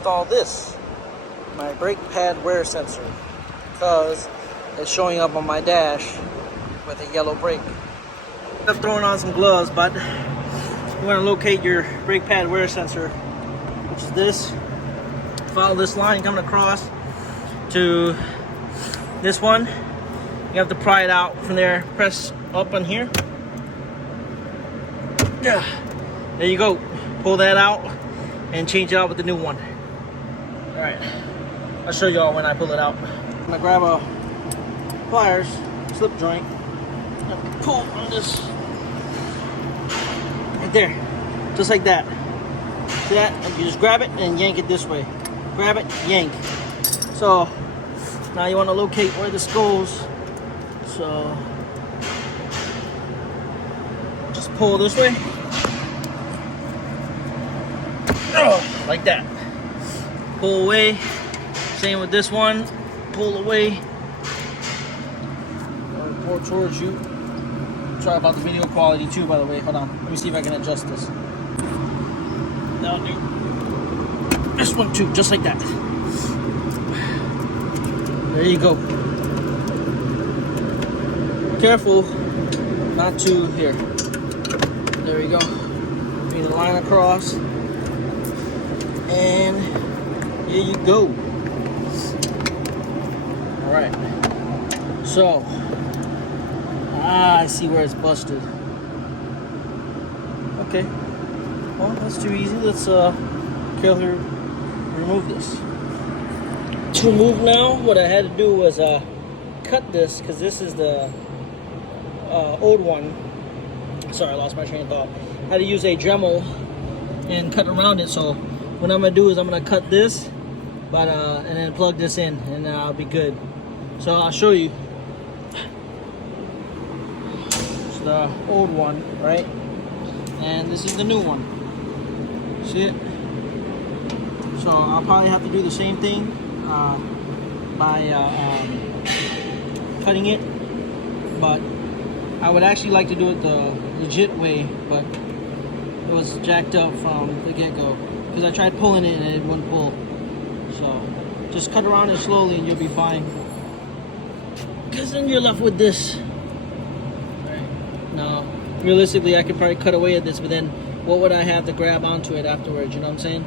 Install this, my brake pad wear sensor, because it's showing up on my dash with a yellow brake. I've thrown on some gloves, but you want to locate your brake pad wear sensor, which is this. Follow this line coming across to this one. You have to pry it out from there. Press up on here. Yeah, there you go. Pull that out and change it out with the new one. All right, I'll show y'all when I pull it out. I'm gonna grab a pliers, slip joint, and pull on this right there, just like that. See that? And you just grab it and yank it this way. Grab it, yank. So now you want to locate where this goes. So just pull this way, like that. Pull away. Same with this one. Pull away. Pour towards you. Sorry about the video quality too, by the way. Hold on. Let me see if I can adjust this. That'll do. This one too, just like that. There you go. Careful not to here. There you go. Bring the line across. And here you go. Alright. So I see where it's busted. Okay. Well, that's too easy. Let's carefully remove this. To remove now, what I had to do was cut this, because this is the old one. Sorry, I lost my train of thought. I had to use a Dremel and cut around it. So what I'm gonna do is I'm gonna cut this, but and then plug this in, and I'll be good. So I'll show you. It's the old one, right? And this is the new one. See it? So I'll probably have to do the same thing by cutting it, but I would actually like to do it the legit way, but it was jacked up from the get-go because I tried pulling it and it wouldn't pull. So just cut around it slowly and you'll be fine, because then you're left with this. Right. Now realistically I could probably cut away at this, but then what would I have to grab onto it afterwards? You know what I'm saying?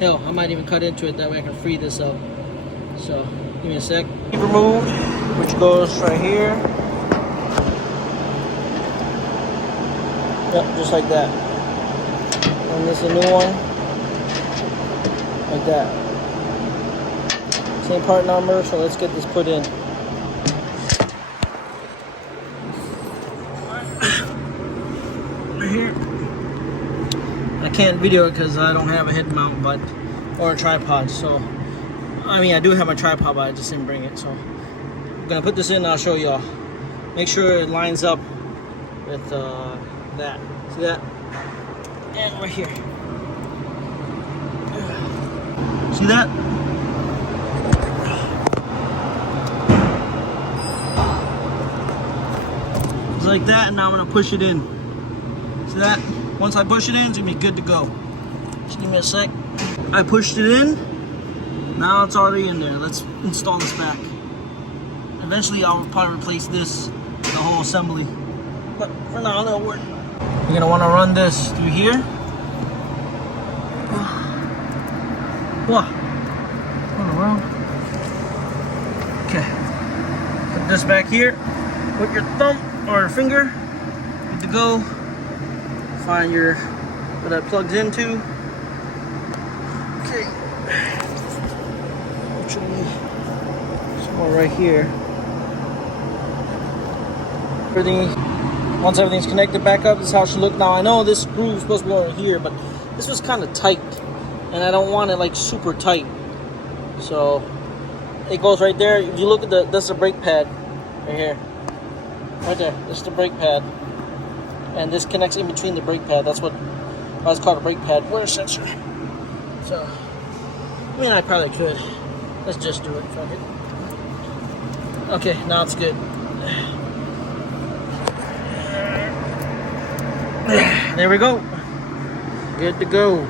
Hell, I might even cut into it, that way I can free this up. So give me a sec. Removed, which goes right here. Yep, just like that. And this is a new one. Like that. Same part number, so let's get this put in. Right here. I can't video it because I don't have a head mount, or a tripod. So, I mean, I do have my tripod, but I just didn't bring it. So, I'm gonna put this in and I'll show y'all. Make sure it lines up with that. See that? And right here. See that? It's like that, and now I'm gonna push it in. See that? Once I push it in, it's gonna be good to go. Just give me a sec. I pushed it in. Now it's already in there. Let's install this back. Eventually, I'll probably replace this, the whole assembly. But for now, that'll work. You're gonna want to run this through here. What? What in the world? Okay. Put this back here. Put your thumb or finger. Good to go. Find your where that plugs into. Okay. Actually, somewhere right here. Once everything's connected back up, this is how it should look. Now I know this screw is supposed to be over here, but this was kind of tight, and I don't want it like super tight. So it goes right there. If you look at that's the brake pad right here, right there. This is the brake pad, and this connects in between the brake pad. That's what I was called a brake pad wear sensor. So I mean, I probably could. Let's just do it. Fuck it. Okay, now it's good. There we go. Good to go.